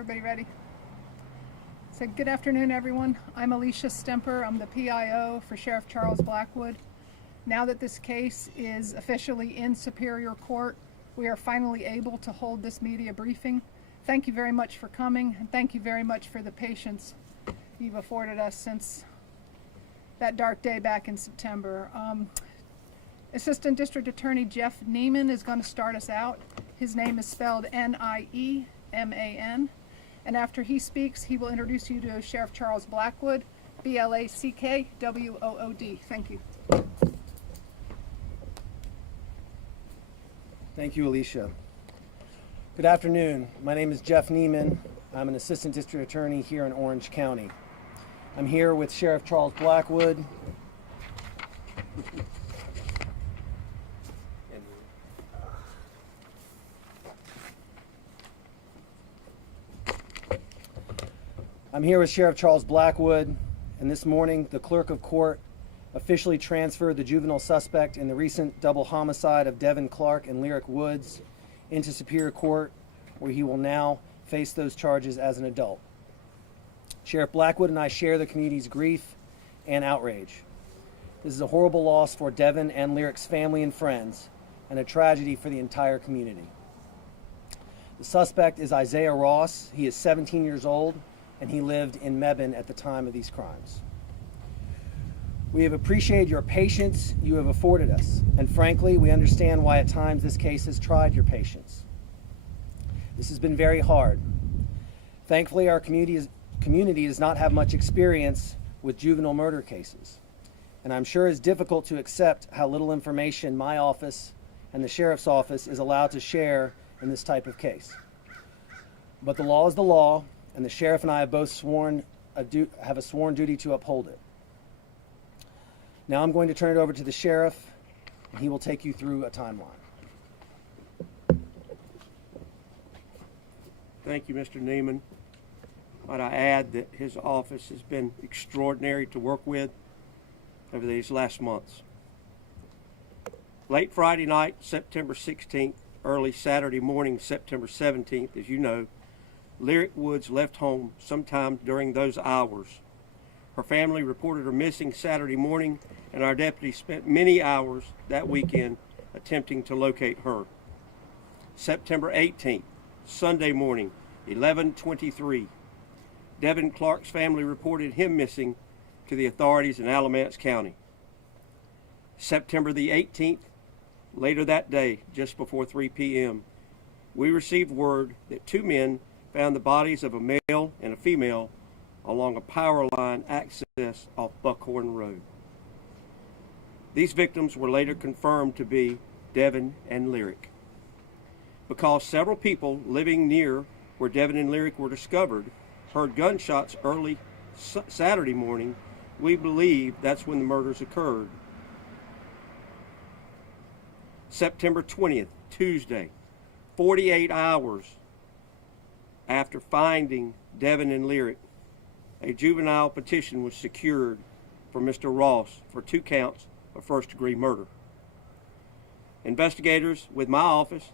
everybody ready? So good afternoon, everyone. I'm Alicia Stemper. I'm the PIO for Sheriff Charles Blackwood. Now that this case is officially in Superior Court, we are finally able to hold this media briefing. Thank you very much for coming, and thank you very much for the patience you've afforded us since that dark day back in September. Assistant District Attorney Jeff Nieman is going to start us out. His name is spelled Nieman, and after he speaks, he will introduce you to Sheriff Charles Blackwood, Blackwood. Thank you. Thank you, Alicia. Good afternoon. My name is Jeff Nieman. I'm an Assistant District Attorney here in Orange County. I'm here with Sheriff Charles Blackwood. I'm here with Sheriff Charles Blackwood, and this morning the clerk of court officially transferred the juvenile suspect in the recent double homicide of Devin Clark and Lyric Woods into Superior Court, where he will now face those charges as an adult. Sheriff Blackwood and I share the community's grief and outrage. This is a horrible loss for Devin and Lyric's family and friends, and a tragedy for the entire community. The suspect is Issiah Ross. He is 17 years old, and he lived in Mebane at the time of these crimes. We have appreciated your patience you have afforded us, and frankly, we understand why at times this case has tried your patience. This has been very hard. Thankfully, our community does not have much experience with juvenile murder cases, and I'm sure it's difficult to accept how little information my office and the sheriff's office is allowed to share in this type of case. But the law is the law, and the sheriff and I have both have a sworn duty to uphold it. Now I'm going to turn it over to the sheriff, and he will take you through a timeline. Thank you, Mr. Nieman. Might I add that his office has been extraordinary to work with over these last months. Late Friday night, September 16th, early Saturday morning, September 17th, as you know, Lyric Woods left home sometime during those hours. Her family reported her missing Saturday morning, and our deputy spent many hours that weekend attempting to locate her. September 18th, Sunday morning, 11:23, Devin Clark's family reported him missing to the authorities in Alamance County. September the 18th, later that day, just before 3 p.m., we received word that two men found the bodies of a male and a female along a power line access off Buckhorn Road. These victims were later confirmed to be Devin and Lyric. Because several people living near where Devin and Lyric were discovered heard gunshots early Saturday morning, we believe that's when the murders occurred. September 20th, Tuesday, 48 hours after finding Devin and Lyric, a juvenile petition was secured for Mr. Ross for 2 counts of first-degree murder. Investigators with my office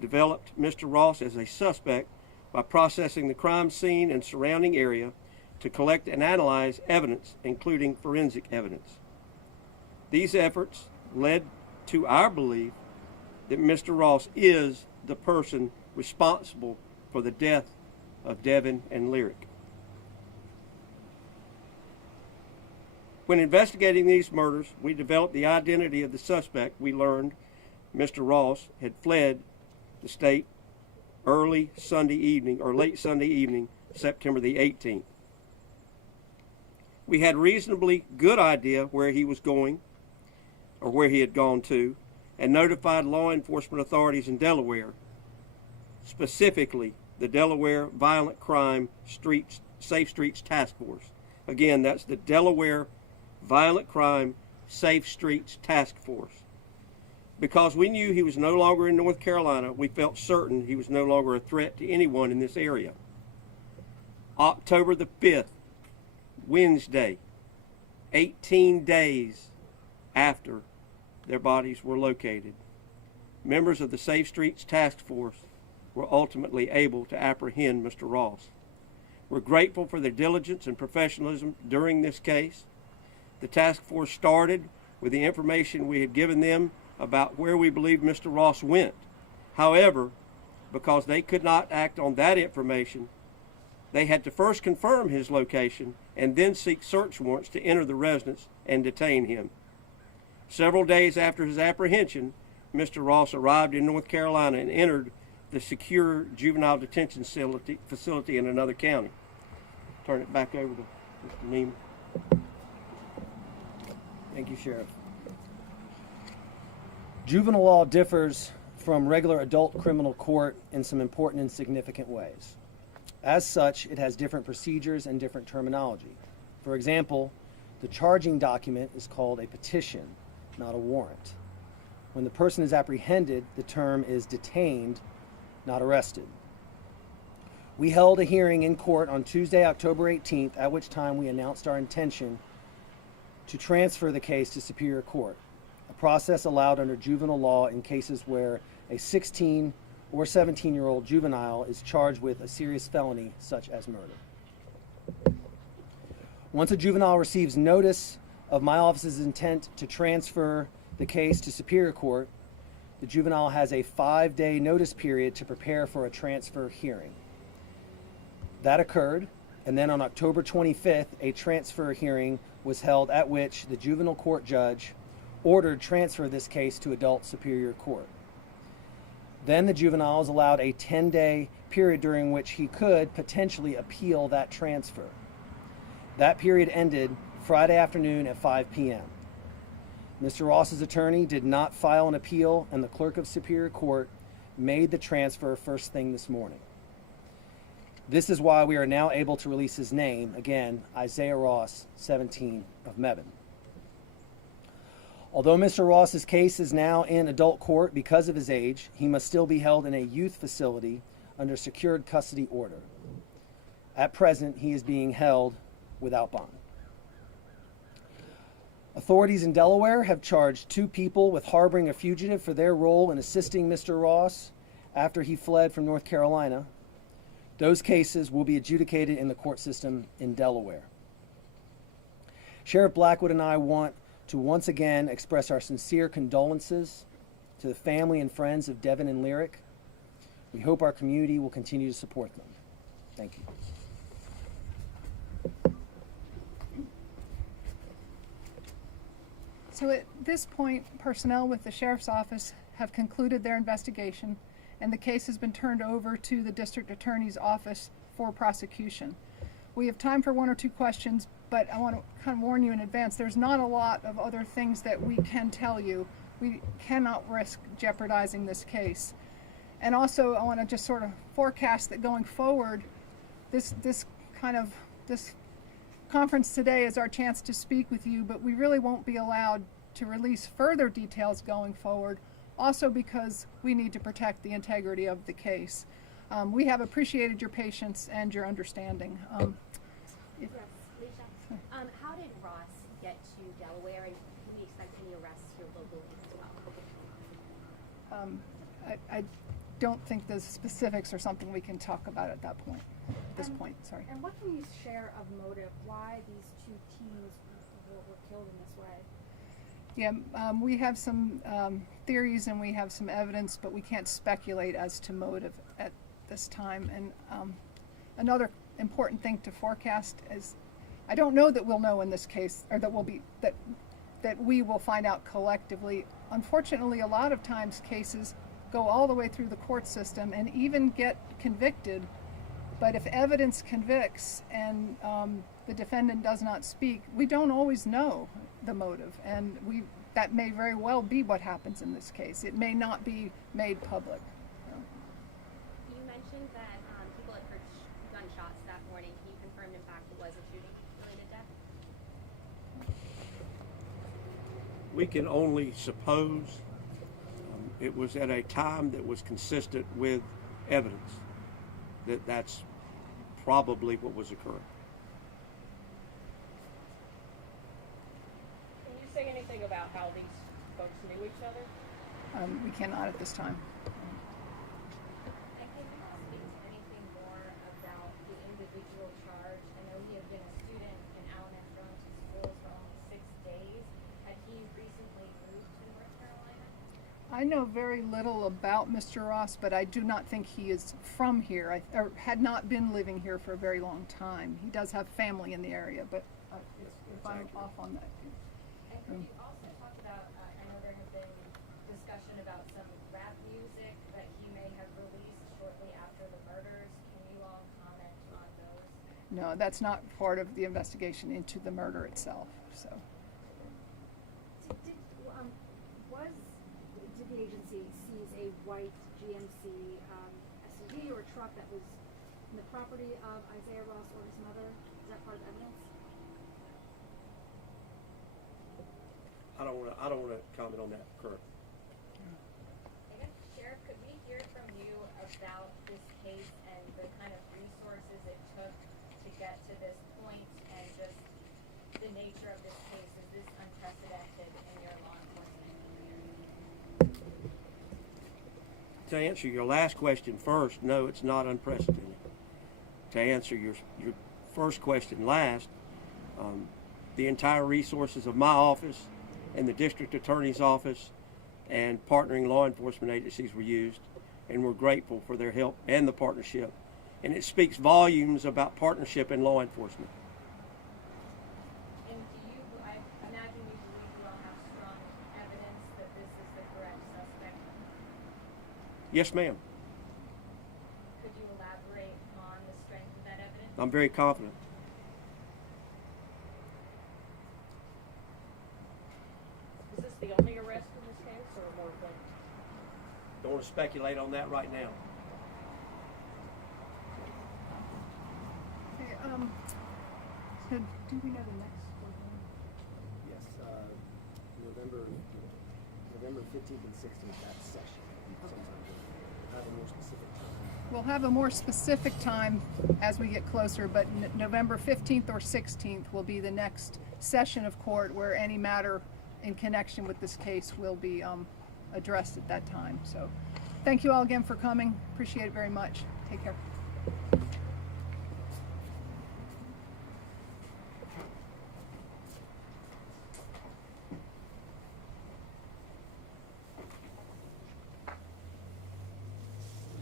developed Mr. Ross as a suspect by processing the crime scene and surrounding area to collect and analyze evidence, including forensic evidence. These efforts led to our belief that Mr. Ross is the person responsible for the death of Devin and Lyric. When investigating these murders, we developed the identity of the suspect. We learned Mr. Ross had fled the state early Sunday evening or late Sunday evening, September the 18th. We had reasonably good idea where he was going or where he had gone to, and notified law enforcement authorities in Delaware, specifically the Delaware Violent Crime Safe Streets Task Force. Again, that's the Delaware Violent Crime Safe Streets Task Force. Because we knew he was no longer in North Carolina, we felt certain he was no longer a threat to anyone in this area. October the 5th, Wednesday, 18 days after their bodies were located, members of the Safe Streets Task Force were ultimately able to apprehend Mr. Ross. We're grateful for their diligence and professionalism during this case. The task force started with the information we had given them about where we believed Mr. Ross went. However, because they could not act on that information, they had to first confirm his location and then seek search warrants to enter the residence and detain him. Several days after his apprehension, Mr. Ross arrived in North Carolina and entered the secure juvenile detention facility in another county. Turn it back over to Mr. Nieman. Thank you, Sheriff. Juvenile law differs from regular adult criminal court in some important and significant ways. As such, it has different procedures and different terminology. For example, the charging document is called a petition, not a warrant. When the person is apprehended, the term is detained, not arrested. We held a hearing in court on Tuesday, October 18th, at which time we announced our intention to transfer the case to Superior Court, a process allowed under juvenile law in cases where a 16 or 17-year-old juvenile is charged with a serious felony such as murder. Once a juvenile receives notice of my office's intent to transfer the case to Superior Court, the juvenile has a 5-day notice period to prepare for a transfer hearing. That occurred, and then on October 25th, a transfer hearing was held at which the juvenile court judge ordered transfer of this case to adult Superior Court. Then the juvenile is allowed a 10-day period during which he could potentially appeal that transfer. That period ended Friday afternoon at 5 p.m. Mr. Ross's attorney did not file an appeal, and the clerk of Superior Court made the transfer first thing this morning. This is why we are now able to release his name, again, Issiah Ross, 17 of Mebane. Although Mr. Ross's case is now in adult court because of his age, he must still be held in a youth facility under secured custody order. At present, he is being held without bond. Authorities in Delaware have charged 2 people with harboring a fugitive for their role in assisting Mr. Ross after he fled from North Carolina. Those cases will be adjudicated in the court system in Delaware. Sheriff Blackwood and I want to once again express our sincere condolences to the family and friends of Devin and Lyric. We hope our community will continue to support them. Thank you. So at this point, personnel with the Sheriff's Office have concluded their investigation, and the case has been turned over to the District Attorney's Office for prosecution. We have time for 1 or 2 questions, but I want to kind of warn you in advance, there's not a lot of other things that we can tell you. We cannot risk jeopardizing this case. And also, I want to just sort of forecast that going forward, this conference today is our chance to speak with you, but we really won't be allowed to release further details going forward, also because we need to protect the integrity of the case. We have appreciated your patience and your understanding. Yes, Leisha. How did Ross get to Delaware, and can we expect any arrests here locally as well? I don't think the specifics are something we can talk about at that point. At this point, sorry. And what can you share of motive, why these 2 teens were killed in this way? Yeah, we have some theories and we have some evidence, but we can't speculate as to motive at this time. And another important thing to forecast is, I don't know that we'll know in this case, or that we will find out collectively. Unfortunately, a lot of times cases go all the way through the court system and even get convicted. But if evidence convicts and the defendant does not speak, we don't always know the motive, and that may very well be what happens in this case. It may not be made public. You mentioned that people had heard gunshots that morning. Can you confirm, in fact, it was a shooting-related death? We can only suppose. It was at a time that was consistent with evidence that that's probably what was occurring. Can you say anything about how these folks knew each other? We cannot at this time. And can I know very little about Mr. Ross, but I do not think he is from here, or had not been living here for a very long time. He does have family in the area, but if I'm off on that. And could you also talk about, I know there has been discussion about some rap music that he may have released shortly after the murders. Can you all comment on those? No, that's not part of the investigation into the murder itself, so. Did the agency seize a white GMC SUV or truck that was in the property of Issiah Ross or his mother? Is that part of the evidence? I don't want to comment on that, Kurt. I guess, Sheriff, could we hear from you about this case and the kind of resources it took to get to this point and just the nature of this case? Is this unprecedented in your law enforcement career? To answer your last question first, no, it's not unprecedented. To answer your first question last, the entire resources of my office and the district attorney's office and partnering law enforcement agencies were used, and we're grateful for their help and the partnership. And it speaks volumes about partnership in law enforcement. And do you, I imagine you believe you all have strong evidence that this is the correct suspect? Yes, ma'am. Could you elaborate on the strength of that evidence? I'm very confident. Is this the only arrest in this case, or more things? Don't want to speculate on that right now. Okay, so do we know the next one? Yes, November 15th and 16th, that session. Sometime we'll have a more specific time. We'll have a more specific time as we get closer, but November 15th or 16th will be the next session of court where any matter in connection with this case will be addressed at that time. So thank you all again for coming. Appreciate it very much. Take care.